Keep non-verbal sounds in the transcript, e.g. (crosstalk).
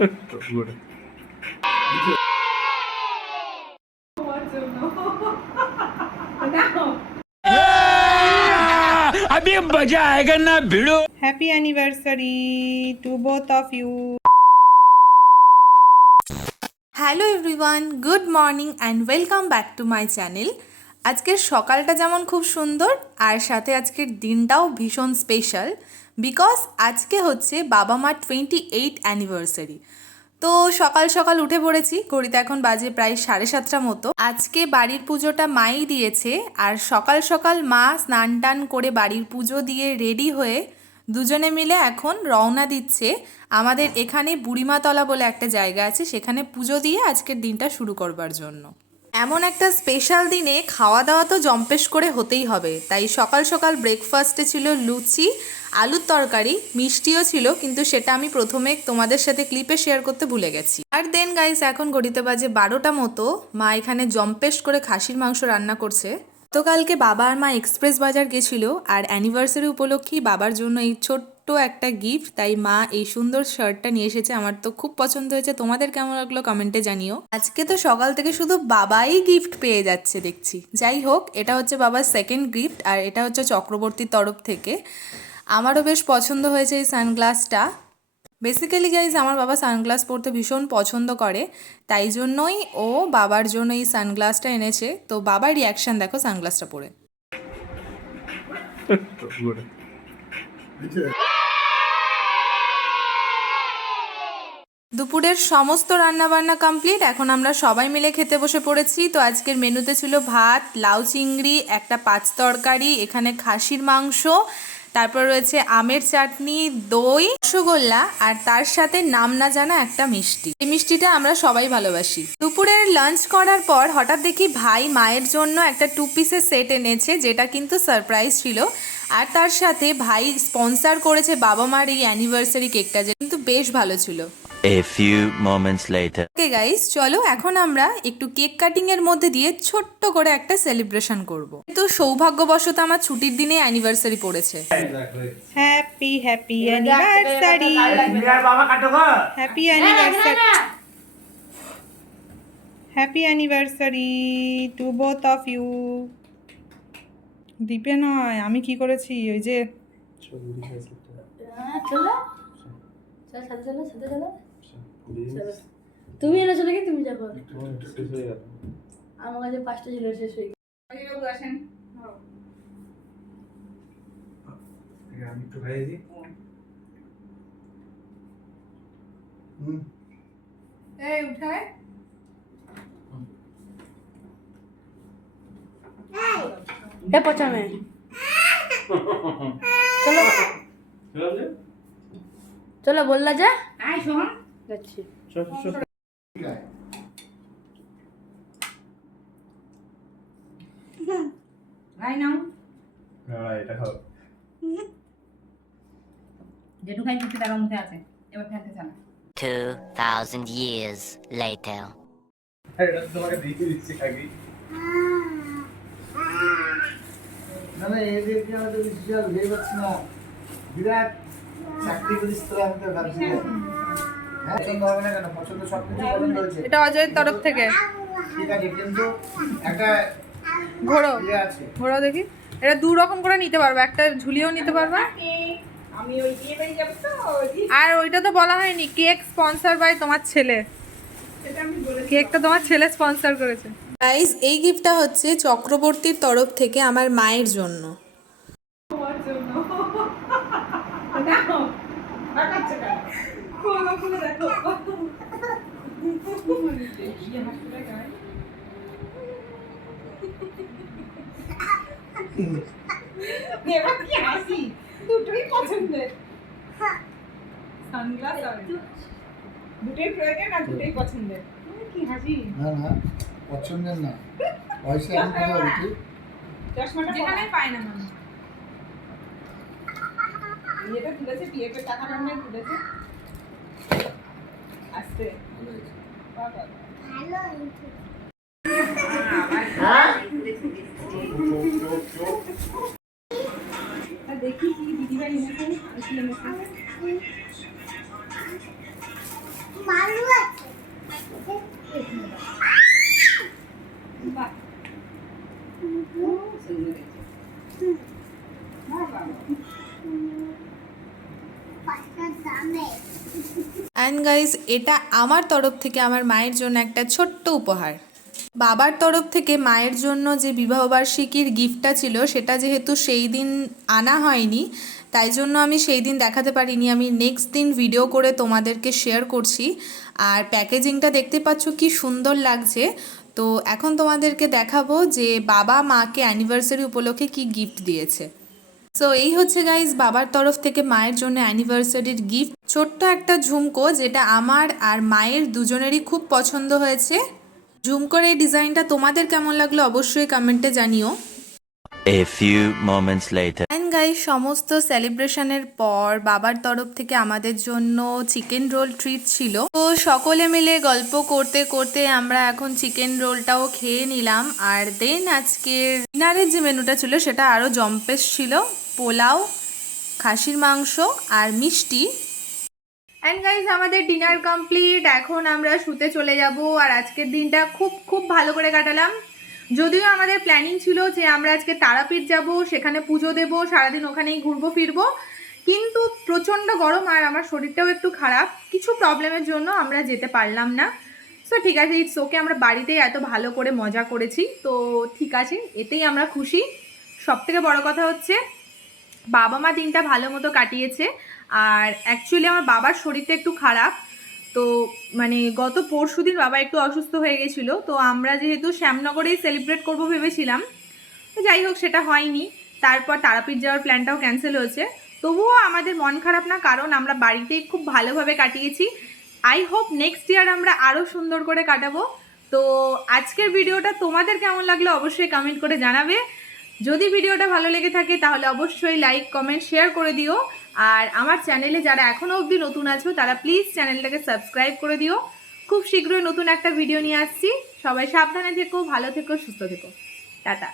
Good. अभी मजा आएगा ना भिड़ो Happy anniversary to both of you. Hello everyone good morning and welcome back to my channel আজকের সকালটা যেমন খুব সুন্দর আর সাথে আজকের দিনটাও ভীষণ স্পেশাল বিকজ আজকে হচ্ছে বাবা মার টোয়েন্টি এইট অ্যানিভার্সারি তো সকাল সকাল উঠে পড়েছি, ঘড়িতে এখন বাজে প্রায় সাড়ে সাতটা মতো। আজকে বাড়ির পুজোটা মাই দিয়েছে, আর সকাল সকাল মা স্নান টান করে বাড়ির পুজো দিয়ে রেডি হয়ে দুজনে মিলে এখন রওনা দিচ্ছে। আমাদের এখানে বুড়িমাতলা বলে একটা জায়গা আছে, সেখানে পুজো দিয়ে আজকের দিনটা শুরু করবার জন্য। এমন একটা স্পেশাল দিনে খাওয়া দাওয়া তো জম্পেশ করে হতেই হবে। তাই সকাল সকাল ব্রেকফাস্টে ছিল লুচি, আলুর তরকারি, মিষ্টিও ছিল, কিন্তু সেটা আমি প্রথমে তোমাদের সাথে ক্লিপে শেয়ার করতে ভুলে গেছি। আর দেন গাইস এখন ঘড়িতে বাজে বারোটা মতো। মা এখানে জম্পেশ করে খাসির মাংস রান্না করছে। গতকালকে বাবা আর মা এক্সপ্রেস বাজার গেছিল, আর অ্যানিভার্সারি উপলক্ষেই বাবার জন্য এই ছোট্ট একটা গিফট তাই মা এই সুন্দর শার্টটা নিয়ে এসেছে। আমার তো খুব পছন্দ হয়েছে। তোমাদের কেমন লাগল কমেন্টে জানিও। আজকে তো সকাল থেকে শুধু বাবাই গিফট পেয়ে যাচ্ছে দেখছি। যাই হোক এটা হচ্ছে বাবার সেকেন্ড গিফট আর এটা হচ্ছে চক্রবর্তীর তরফ থেকে। আমারও বেশ পছন্দ হয়েছে এই সানগ্লাসটা বেসিক্যালি গাইজ আমার বাবা সানগ্লাস পরতে ভীষণ পছন্দ করে। তাই জন্যই ও বাবার জন্য এই সানগ্লাসটা এনেছে। তো বাবার রিয়াকশন দেখো সানগ্লাসটা পরে। (laughs) দুপুরের সমস্ত রান্নাবান্না কমপ্লিট এখন আমরা সবাই মিলে খেতে বসে পড়েছি। তো আজকের মেনুতে ছিল ভাত, লাউ চিংড়ি, একটা পাঁচ তরকারি, এখানে খাসির মাংস, তারপর রয়েছে আমের চাটনি, দই, রসগোল্লা, আর তার সাথে নাম না জানা একটা মিষ্টি। এই মিষ্টিটা আমরা সবাই ভালোবাসি। দুপুরের লাঞ্চ করার পর হঠাৎ দেখি ভাই মায়ের জন্য একটা টু পিসের সেট এনেছে, যেটা কিন্তু সারপ্রাইজ ছিল। আর তার সাথে ভাই স্পন্সর করেছে বাবা মার এই অ্যানিভার্সারি কেকটা যে কিন্তু বেশ ভালো ছিল। A few moments later. Okay guys চলো এখন আমরা একটু কেক কাটিং এর মধ্যে দিয়ে ছোট্ট করে একটা সেলিব্রেশন করব। কিন্তু সৌভাগ্যবশত আমার ছুটির দিনে অ্যানিভার্সারি পড়েছে। Happy happy anniversary. Happy anniversary. Happy anniversary to both of you. দীপে নয় আমি কি করেছি? ওই যে হ্যাঁ, চলো। চল সাথে চলো সাথে চলো চলো। তুমি এনেছো নাকি? তুমি যাব। আমার কাছে পাঁচটা ছিল শেষ হয়ে গেছে আমি একটু খাইয়ে দিই। এই উঠায় পচামে। (laughs) চলো। চলো বললা যা। আয় শোন। যাচ্ছি। হ্যাঁ এটা খাও। জেঠু খাই দিচ্ছি তার মুখে আছে। এবার ফেলতে চানা। 2,000 years later. এটা তো তোমাকে দিয়ে দিচ্ছি খাবি না না এদেরকে আমাদের বিশাল ভেবে পাচ্ছি না বিরাট চাকরি করিস তোরা আমি তো ভাবছি। এটা অজয়ের তরফ থেকে ইয়ে ঘোরো দেখি এটা দু রকম করে নিতে পারবে একটা ঝুলিয়েও নিতে পারবে আমি ওই বিয়ে বাড়ি যাব তো আর ওইটা তো বলা হয়নি কেক স্পন্সর বাই তোমার ছেলে কেকটা তোমার ছেলে স্পন্সর করেছে গাইজ এই গিফটটা হচ্ছে চক্রবর্তীর তরফ থেকে আমার মায়ের জন্য এবার কি হাসি দুটোই পছন্দের সানগ্লাস আর দুটোই প্রয়োজন আর দুটোই পছন্দের কি হাসি না না পছন্দের না। পয়সা আমি কোথাও দিচ্ছি চশমাটা যেখানে পায় না মানুষ। বিয়েটা তুলেছে বিয়েতে টাকা পান্ডায় তুলেছে। দেখি কি দিদিভাই এনেছে কি এনেছে অ্যান্ড গাইজ এটা আমার তরফ থেকে, আমার মায়ের জন্য একটা ছোট্ট উপহার। বাবার তরফ থেকে মায়ের জন্য যে বিবাহবার্ষিকীর গিফটটা ছিল, সেটা যেহেতু সেই দিন আনা হয়নি, তাই জন্য আমি সেই দিন দেখাতে পারিনি। আমি নেক্সট দিন ভিডিও করে তোমাদেরকে শেয়ার করছি। আর প্যাকেজিংটা দেখতে পাচ্ছ কি সুন্দর লাগছে। তো এখন তোমাদেরকে দেখাবো যে বাবা মাকে অ্যানিভার্সারি উপলক্ষে কি গিফট দিয়েছে। সো এই হচ্ছে গাইজ বাবার তরফ থেকে মায়ের জন্য অ্যানিভার্সারির গিফট ছোট্ট একটা ঝুমকো যেটা আমার আর মায়ের দুজনেরই খুব পছন্দ হয়েছে। ঝুমকোর এই ডিজাইনটা তোমাদের কেমন লাগল অবশ্যই কমেন্টে জানিও। A few moments later. Guys সমস্ত সেলিব্রেশনের পর বাবার তরফ থেকে আমাদের জন্য চিকেন রোল ট্রিট ছিল। তো সকলে মিলে গল্প করতে করতে আমরা এখন চিকেন রোলটাও খেয়ে নিলাম। আর দেন আজকের ডিনারের যে মেনুটা ছিল সেটা আরও জম্পেস ছিল। পোলাও, খাসির মাংস আর মিষ্টি। অ্যান্ড গাইজ আমাদের ডিনার কমপ্লিট এখন আমরা শুতে চলে যাব আর আজকের দিনটা খুব খুব ভালো করে কাটালাম। যদিও আমাদের প্ল্যানিং ছিল যে আমরা আজকে তারাপীঠ যাব, সেখানে পুজো দেবো, সারাদিন ওখানেই ঘুরবো, ফিরবো। কিন্তু প্রচণ্ড গরম আর আমার শরীরটাও একটু খারাপ। কিছু প্রবলেমের জন্য আমরা যেতে পারলাম না। সো ঠিক আছে ইটস ওকে আমরা বাড়িতেই এত ভালো করে মজা করেছি। তো ঠিক আছে, এতেই আমরা খুশি। সব থেকে বড় কথা হচ্ছে বাবা মা দিনটা ভালো মতো কাটিয়েছে। আর অ্যাকচুয়ালি আমার বাবার শরীরটা একটু খারাপ। তো মানে গত পরশু দিন বাবা একটু অসুস্থ হয়ে গেছিল। তো আমরা যেহেতু শ্যামনগরেই সেলিব্রেট করব ভেবেছিলাম। যাই হোক, সেটা হয়নি। তারপর তারাপীঠ যাওয়ার প্ল্যানটাও ক্যান্সেল হয়েছে। তবুও আমাদের মন খারাপ না, কারণ আমরা বাড়িতেই খুব ভালোভাবে কাটিয়েছি। আই হোপ নেক্সট ইয়ার আমরা আরও সুন্দর করে কাটাবো। তো আজকের ভিডিওটা তোমাদের কেমন লাগল অবশ্যই কমেন্ট করে জানাবে। যদি ভিডিওটা ভালো লেগে থাকে তাহলে অবশ্যই লাইক কমেন্ট শেয়ার করে দিও। আর আমার চ্যানেলে যারা এখনও অবধি নতুন আছো, তারা প্লিজ চ্যানেলটাকে সাবস্ক্রাইব করে দিও। খুব শীঘ্রই নতুন একটা ভিডিও নিয়ে আসছি। সবাই সাবধানে থেকো, ভালো থেকো, সুস্থ থেকো। টাটা।